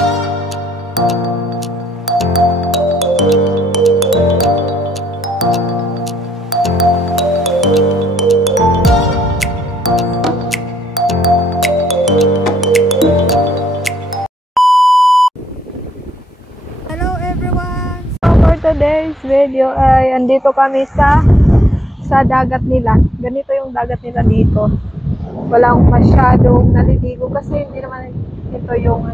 Hello everyone! So for today's video ay andito kami sa dagat nila. Ganito yung dagat nila dito. Walang masyadong naliligo kasi hindi naman ito yung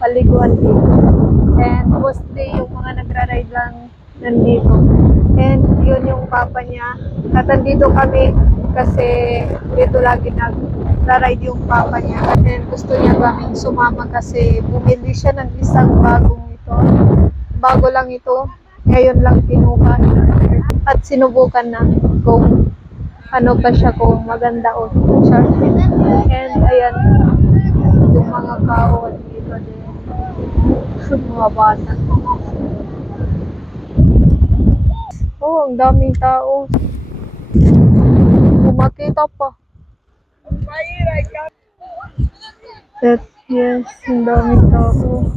paliguan dito. And mostly yung mga nagra-ride lang nandito. And yun yung papa niya. At nandito kami kasi dito lagi nagra-ride yung papa niya. And gusto niya kaming sumama kasi bumili siya ng isang bagong ito. Bago lang ito. Ngayon lang kinuha. At sinubukan na kung ano pa siya, kung maganda o char. And ayan, yung mga kawan dito din. Mga bata. Oh, ang daming tao. Makita pa. Yes, ang daming tao.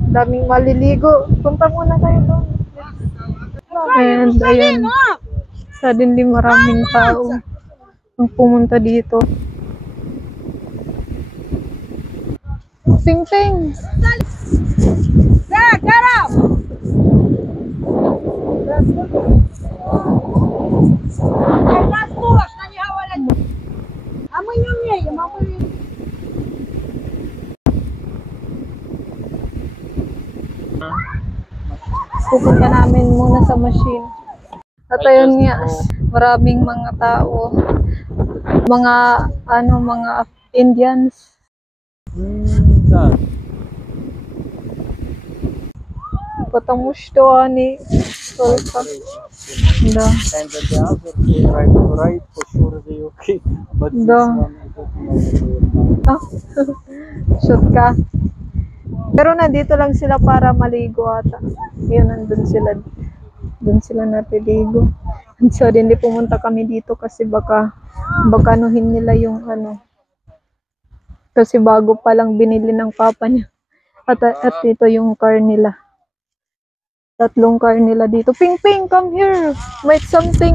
Ang daming maliligo. Punta muna tayo doon. And ayan, suddenly maraming tao ang pumunta dito. Ting ting! Pupunta namin muna sa machine. At ayun nga, maraming mga tao. Mga, mga Indians. Потому что они только... Да. Да. Ah, shoot ka. Pero nandito lang sila para maligo ata. Yun, nandun sila. Doon sila natiligo. And so, hindi pumunta kami dito kasi baka anuhin nila yung Kasi bago pa lang binili ng papa niya. At ito yung car nila. 3 car nila dito. Ping Ping, come here. Wait something.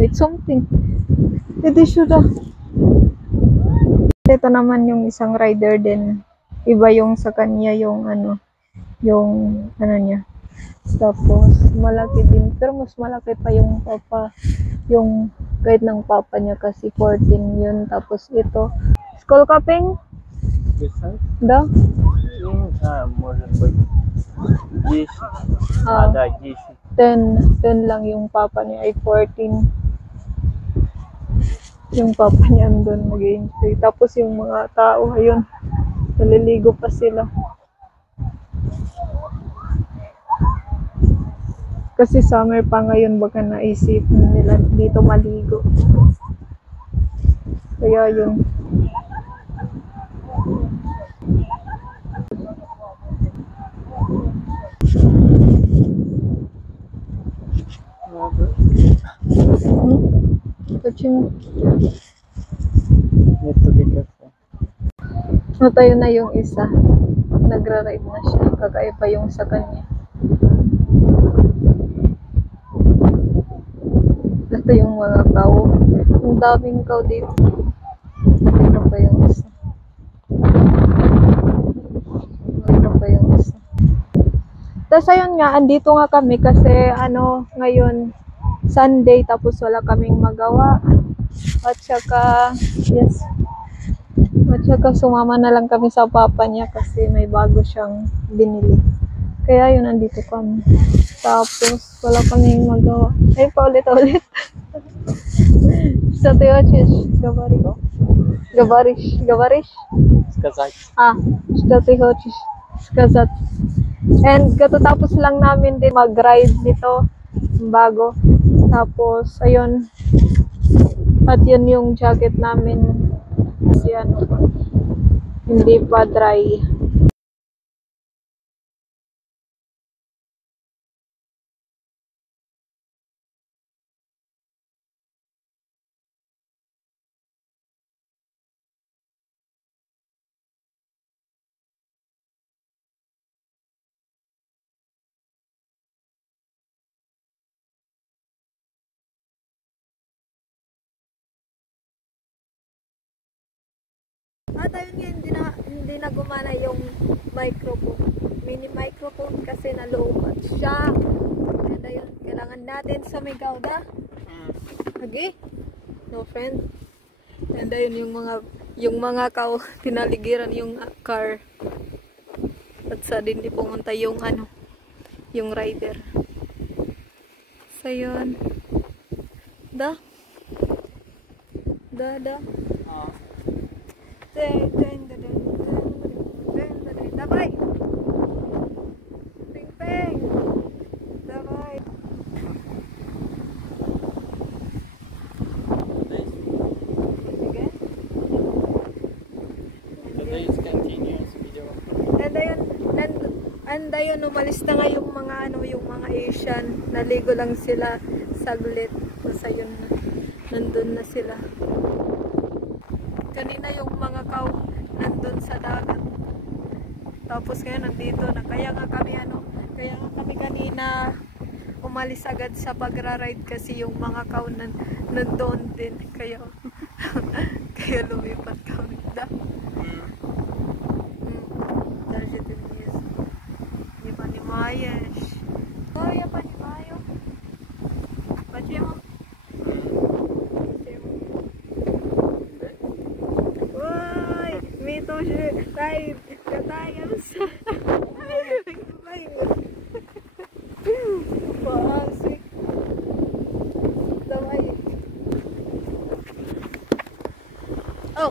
Wait something. Hindi siya. Ito naman yung isang rider din. Iba yung sa kanya yung niya. Tapos malaki din. Pero mas malaki pa yung papa. Yung guide ng papa niya kasi 14 yun. Tapos ito. School cupping? Да? Может быть 10. Да, 10. 10 lang yung papa niya ay 14. Yung papa niya andun mag-enjoy. Tapos yung mga tao, ayun, naliligo pa sila. Kasi summer pa ngayon, baka naisip nila dito maligo. Kaya yun. Почему? Tayo na yung isa. Nagra-ride na siya. Kakaiba yung sa kanya. Ito yung mga tao. Ang daming tao dito. Ito pa yung isa. Ito pa yung isa. Tapos ayun nga, andito nga kami kasi ngayon Sunday tapos wala kaming magawa. At saka, yes. At saka sumama na lang kami sa papa niya kasi may bago siyang binili. Kaya yun, andito kami. Tapos wala kaming magawa. Ay, paulit-ulit. Что ты хочешь? Говори. Говоришь? Сказать. Что ты хочешь сказать? And katatapos lang namin din mag-ride nito bago. Tapos, ayun. At yun yung jacket namin. Kasi hindi pa dry. At ayun nga, hindi na gumana yung microphone. Mini microphone kasi na low bat siya. And ayun, kailangan natin sumigaw na. Okay? No friend. And ayun yung mga pinaligiran yung car. At sa din di pumunta yung yung rider. So yun. Da. Dabay. Ping ping. Dabay. Sige. Today's continuous video. And ayun, umalis na nga yung mga Asian. Naligo lang sila saglit. Tapos ayun, nandun na sila. Kanina yung mga cow nandun sa dagat. Tapos ngayon nandito na. Kaya nga kami kanina umalis agad sa pagra-ride kasi yung mga cow nandun din. Kaya lumipat kami. Даже ты мне не понимаешь. Oh, я понимаю. Почему? Ой, мы тоже катаемся. Пасик. Давай. Oh.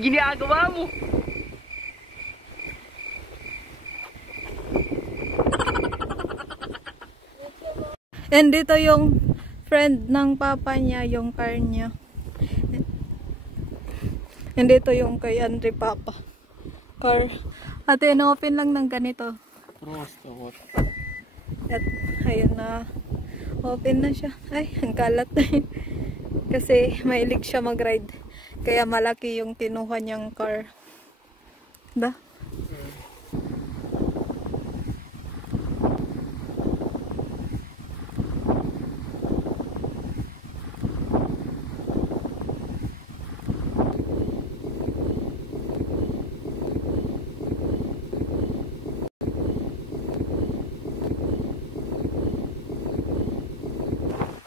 Ginagawa mo? And dito yung friend ng papa niya, yung car niya. And dito yung kay Andre Papa car. At in-open lang ng ganito. Просто вот. At ayun na. Open na siya. Ay, ang kalat na yun. Kasi mahilig siya mag-ride. Kaya malaki yung kinuha niyang car. Da?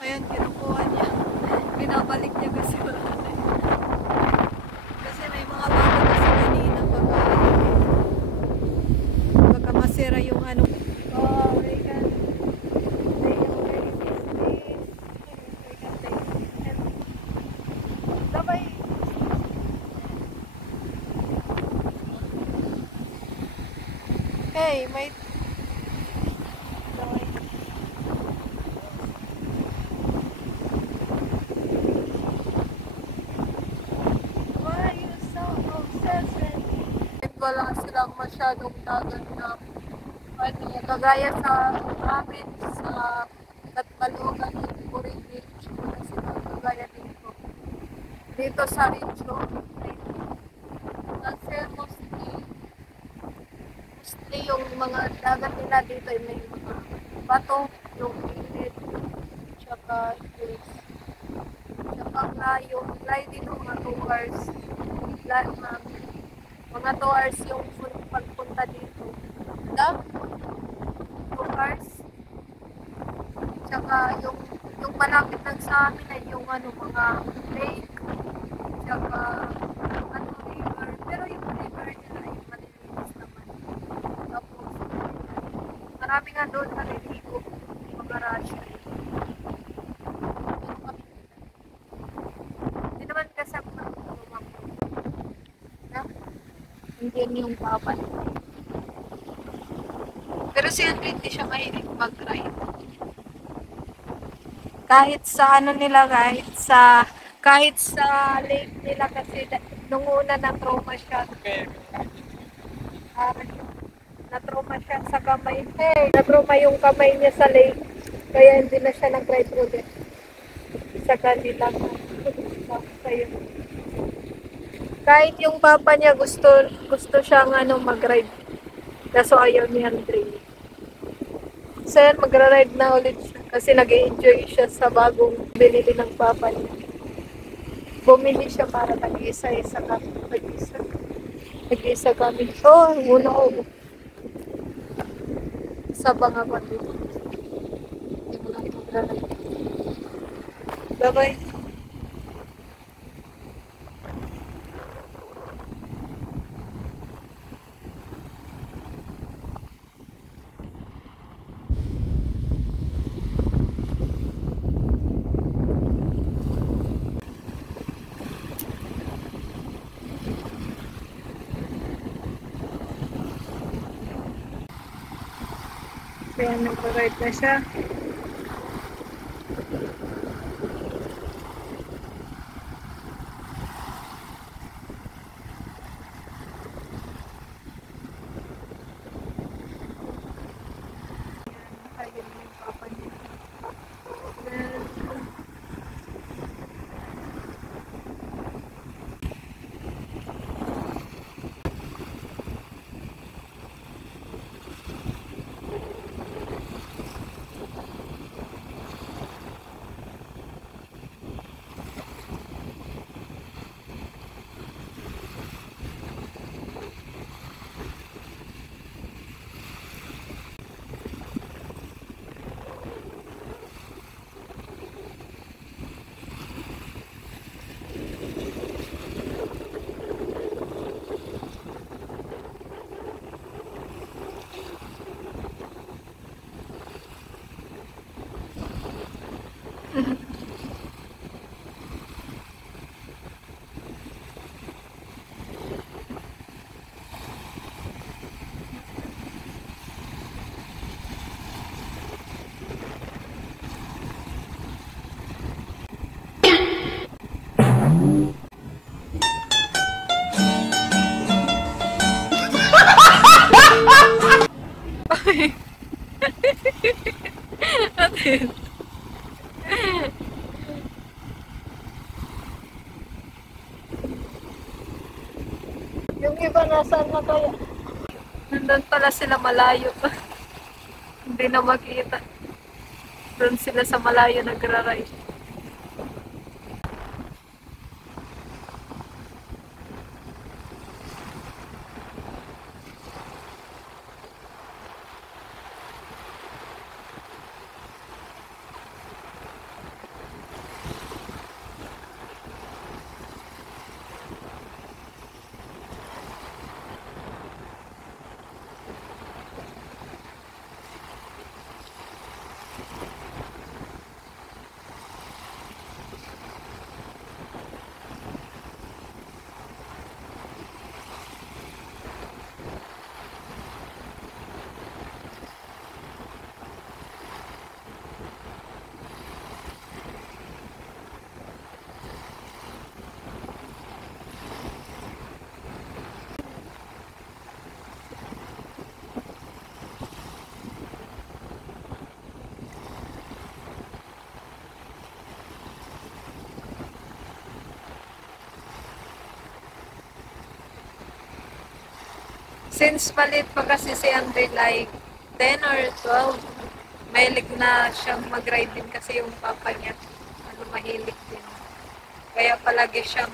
Ayan, kinukuha niya. Pinabalik niya kasi wala na. Kasi may mga bago kasi kanina baka masira yung ano. Oh, we can take a very space. We can take it. Dabay. Hey, may dabay. wala silang masyadong dagat na ano, kagaya sa amin sa Katbalogan at Puri Beach, wala silang kagaya dito. Dito sa region, kasi mostly yung mga dagat nila dito ay may mga bato, yung init, tsaka hills. Tsaka nga yung flight dito mga 2 hours. Mga 2 hours yung pagpunta dito. 2 hours. Tsaka yung malapit lang sa amin ay yung ano, mga lake. Tsaka ano, river. Pero yung river nila ay malilinis naman. Tapos, marami nga doon naliligo. Mga Russian. Hindi naman kasi ako lumabot. Hindi yung papa. Pero si Andre hindi siya mahilig mag-ride. Kahit sa ano nila, kahit sa lake nila kasi nung una na-trauma siya. Okay. Na-trauma siya sa kamay. Na-trauma yung kamay niya sa lake. Kaya hindi na siya nag-ride ulit. Sa kanila. Kahit yung papa niya gusto siyang ano, mag-ride. Kaso ayaw ni Andre. So yan, magra-ride na ulit siya. Kasi nag-enjoy siya sa bagong binili ng papa niya. Bumili siya para nag-isa-isa kami. Nag-isa kami. Oh, muna ako. Sabang ako dito. Hindi mo lang magra-ride. Bye-bye. Kaya nag-ride na siya. Ayun yung papa niya. Yung iba nasaan na kaya? Nandun pala sila malayo pa. Hindi na makita. Doon sila sa malayo nagra-ride. Since maliit pa kasi si Andre, like 10 or 12, mahilig na siyang mag-ride din kasi yung papa niya. Mahilig din. Kaya palagi siyang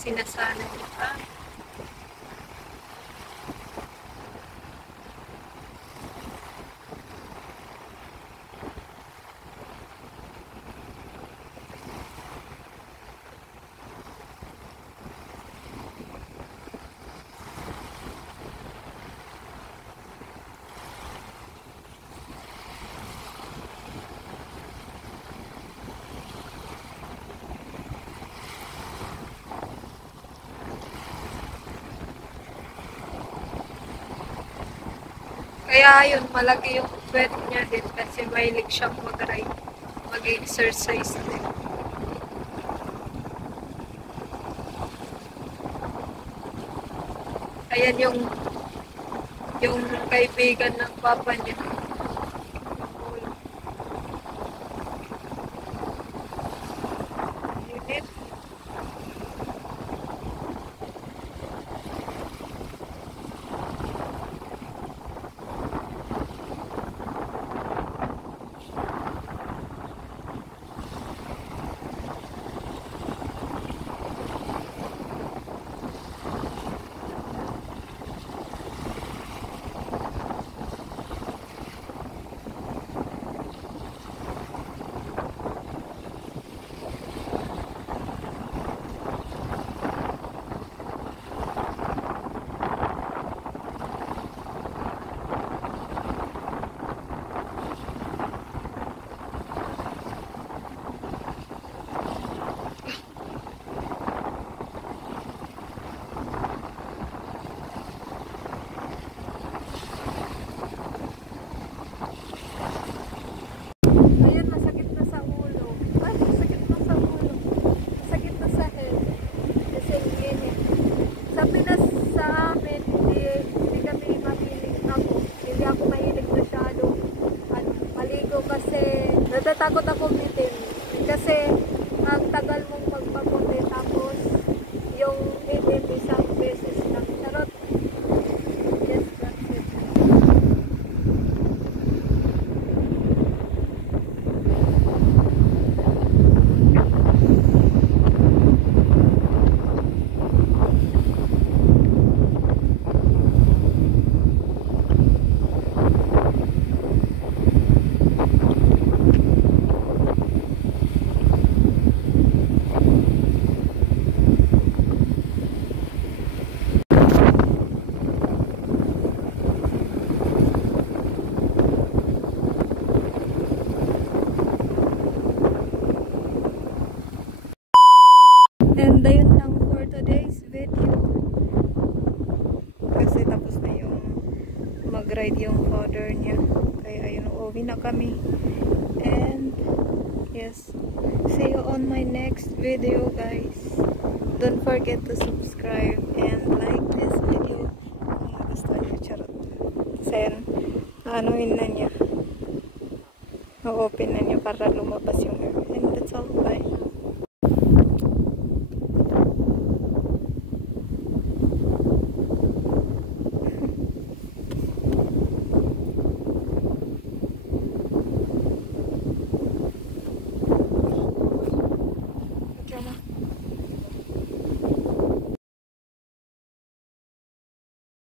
sinasanay. Kaya yun, malaki yung sweat niya din kasi mahilig siyang mag-ride, mag-exercise din. Ayan yung kaibigan ng papa niya. Unit. Natatakot ako bitin kasi ang tagal mong magpaputi tapos yung itim isang beses lang. Charot. Yes, that's it. And ayun lang for today's video. Kasi tapos na yung mag-ride yung father niya. Kaya ayun, uuwi na kami. And yes, see you on my next video, guys. Don't forget to subscribe and like this video kung nagustuhan niyo. Charot. Kasi anuhin na niya. O-open na niya para lumabas yung